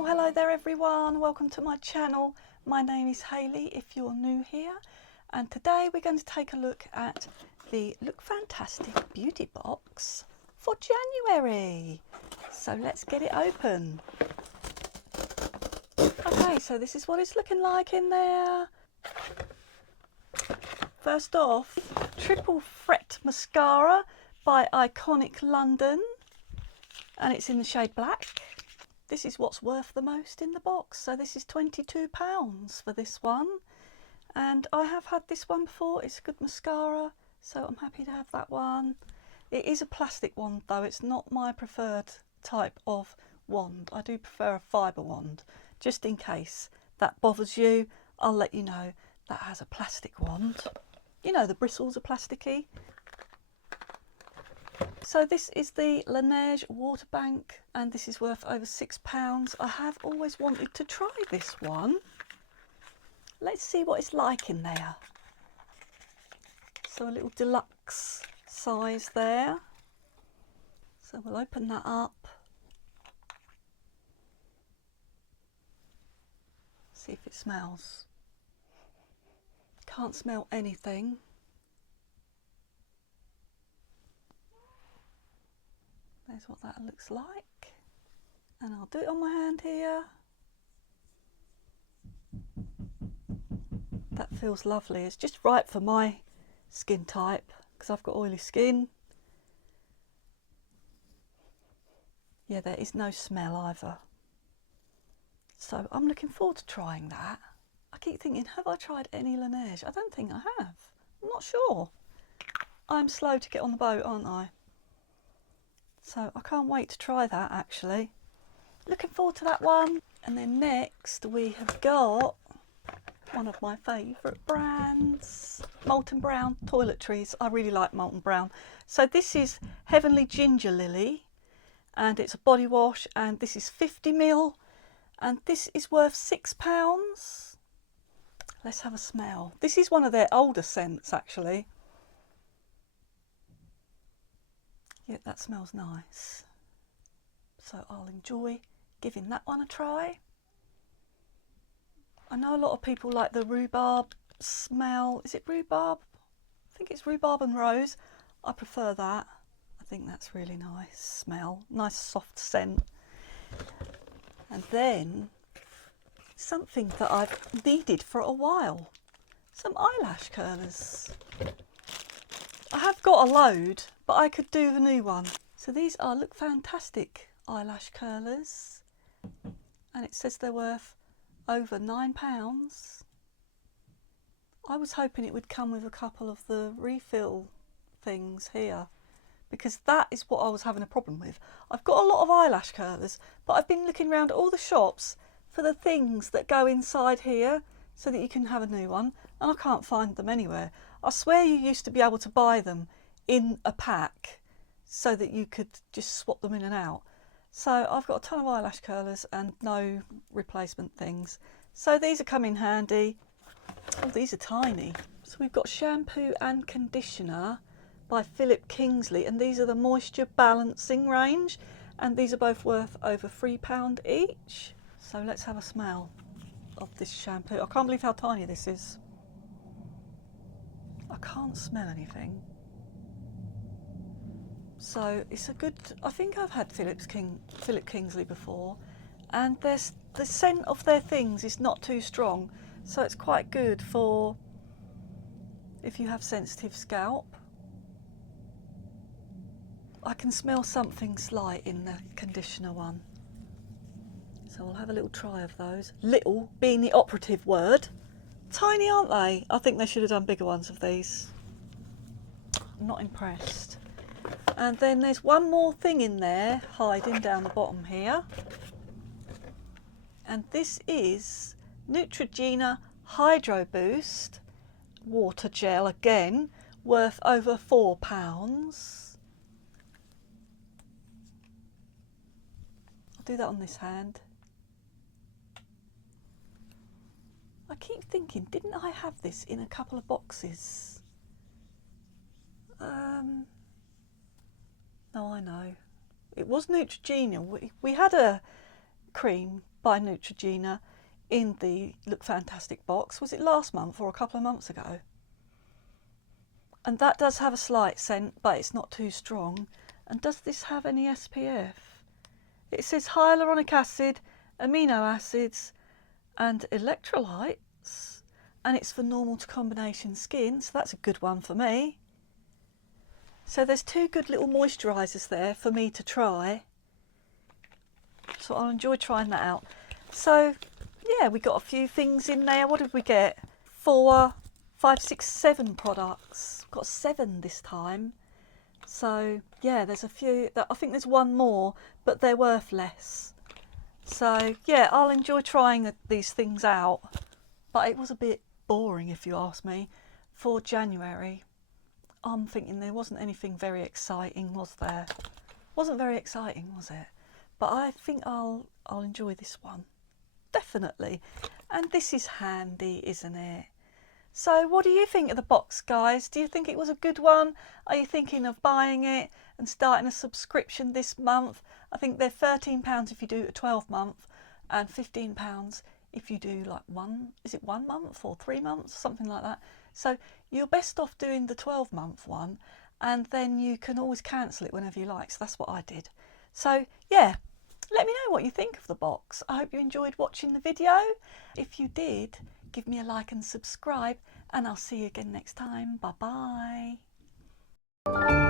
Oh, hello there everyone, welcome to my channel. My name is Hayley if you're new here, and today we're going to take a look at the Lookfantastic beauty box for January. So let's get it open. Okay, so this is what it's looking like in there. First off, Triple Fret Mascara by Iconic London, and it's in the shade black. This is what's worth the most in the box, so this is £22 for this one, and I have had this one before. It's a good mascara, so I'm happy to have that one. It is a plastic wand though, it's not my preferred type of wand. I do prefer a fibre wand. Just in case that bothers you, I'll let you know that has a plastic wand. You know, the bristles are plasticky. So this is the Laneige Water Bank, and this is worth over £6. I have always wanted to try this one. Let's see what it's like in there. So a little deluxe size there. So we'll open that up. See if it smells. Can't smell anything. There's what that looks like, and I'll do it on my hand here. That feels lovely. It's just right for my skin type because I've got oily skin. Yeah, there is no smell either. So I'm looking forward to trying that. I keep thinking, have I tried any Laneige? I don't think I have. I'm not sure. I'm slow to get on the boat, aren't I? So I can't wait to try that actually. Looking forward to that one. And then next we have got one of my favourite brands, Molten Brown Toiletries. I really like Molten Brown. So this is Heavenly Ginger Lily, and it's a body wash, and this is 50ml, and this is worth £6. Let's have a smell. This is one of their older scents actually. Yeah, that smells nice. So I'll enjoy giving that one a try. I know a lot of people like the rhubarb smell. Is it rhubarb? I think it's rhubarb and rose. I prefer that. I think that's really nice smell. Nice soft scent. And then something that I've needed for a while. Some eyelash curlers. I have got a load, but I could do the new one. So these are Lookfantastic eyelash curlers, and it says they're worth over £9. I was hoping it would come with a couple of the refill things here, because that is what I was having a problem with. I've got a lot of eyelash curlers, but I've been looking around all the shops for the things that go inside here so that you can have a new one, and I can't find them anywhere. I swear you used to be able to buy them in a pack so that you could just swap them in and out. So I've got a ton of eyelash curlers and no replacement things. So these are come in handy. Oh, these are tiny. So we've got shampoo and conditioner by Philip Kingsley, and these are the moisture balancing range, and these are both worth over £3 each. So let's have a smell of this shampoo. I can't believe how tiny this is. I can't smell anything. So it's a good, I think I've had Philip Kingsley before, and the scent of their things is not too strong, so it's quite good for if you have sensitive scalp. I can smell something slight in the conditioner one. So I'll have a little try of those. Little being the operative word. Tiny, aren't they? I think they should have done bigger ones of these. I'm not impressed. And then there's one more thing in there hiding down the bottom here, and this is Neutrogena Hydro Boost water gel, again worth over £4. I'll do that on this hand. I keep thinking, didn't I have this in a couple of boxes? No, I know. It was Neutrogena. We had a cream by Neutrogena in the Lookfantastic box. Was it last month or a couple of months ago? And that does have a slight scent, but it's not too strong. And does this have any SPF? It says hyaluronic acid, amino acids and electrolytes, and it's for normal to combination skin, so that's a good one for me. So there's two good little moisturisers there for me to try, so I'll enjoy trying that out. So yeah, we got a few things in there. What did we get? 4, 5, 6, 7 products. Got 7 this time. So yeah, there's a few. I think there's one more, but they're worth less. So yeah, I'll enjoy trying these things out. But it was a bit boring, if you ask me, for January. I'm thinking there wasn't anything very exciting, was there? Wasn't very exciting, was it? But I think I'll enjoy this one, definitely. And this is handy, isn't it? So what do you think of the box, guys? Do you think it was a good one? Are you thinking of buying it and starting a subscription this month? I think they're £13 if you do a 12-month and £15 if you do like is it 1 month or 3 months, something like that. So you're best off doing the 12-month one, and then you can always cancel it whenever you like. So that's what I did. So yeah, let me know what you think of the box. I hope you enjoyed watching the video. If you did, give me a like and subscribe, and I'll see you again next time. Bye bye.